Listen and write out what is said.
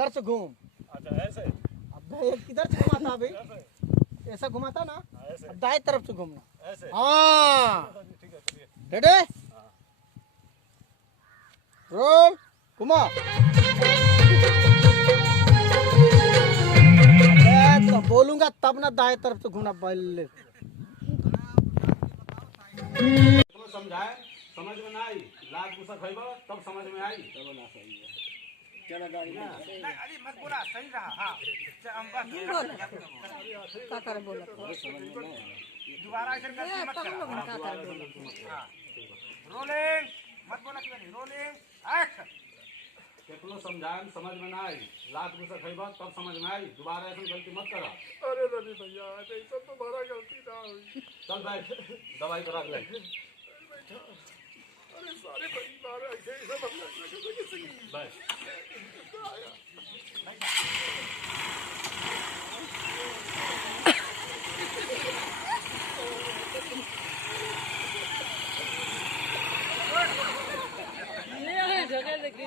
इधर से घूम। अच्छा ऐसे। अब किधर से घुमाता अभी? ऐसा घुमाता ना, ऐसे। अब दाएं तरफ से घूमना। ऐसे। हाँ ठीक है चलिए। रेडी रोल घुमा। तो बोलूंगा तब ना दाएं तरफ से घूमना पहले। समझाए समझ में ना आई, लाज गुस्सा खइबा तब समझ में आई। चलो ना सही है। क्या लगा ना? अरे मत बोला, सही रहा। हाँ का करे बोला दोबारा ऐसे गलती मत करो। रोलिंग मत बोला कि नहीं, रोलिंग एक्शन। केतनो समझाए समझ में ना आई, लाज गुस्सा खइबा तब समझ में आई। दोबारा ऐसी गलती मत करा। अरे रवि भैया ऐसे सब तो बड़ा गलती ना हुई। चल बैठ, दवाई करा ले। अरे सारे परिवार ऐसे ही सब अपना किसी बैठ। जगह लगी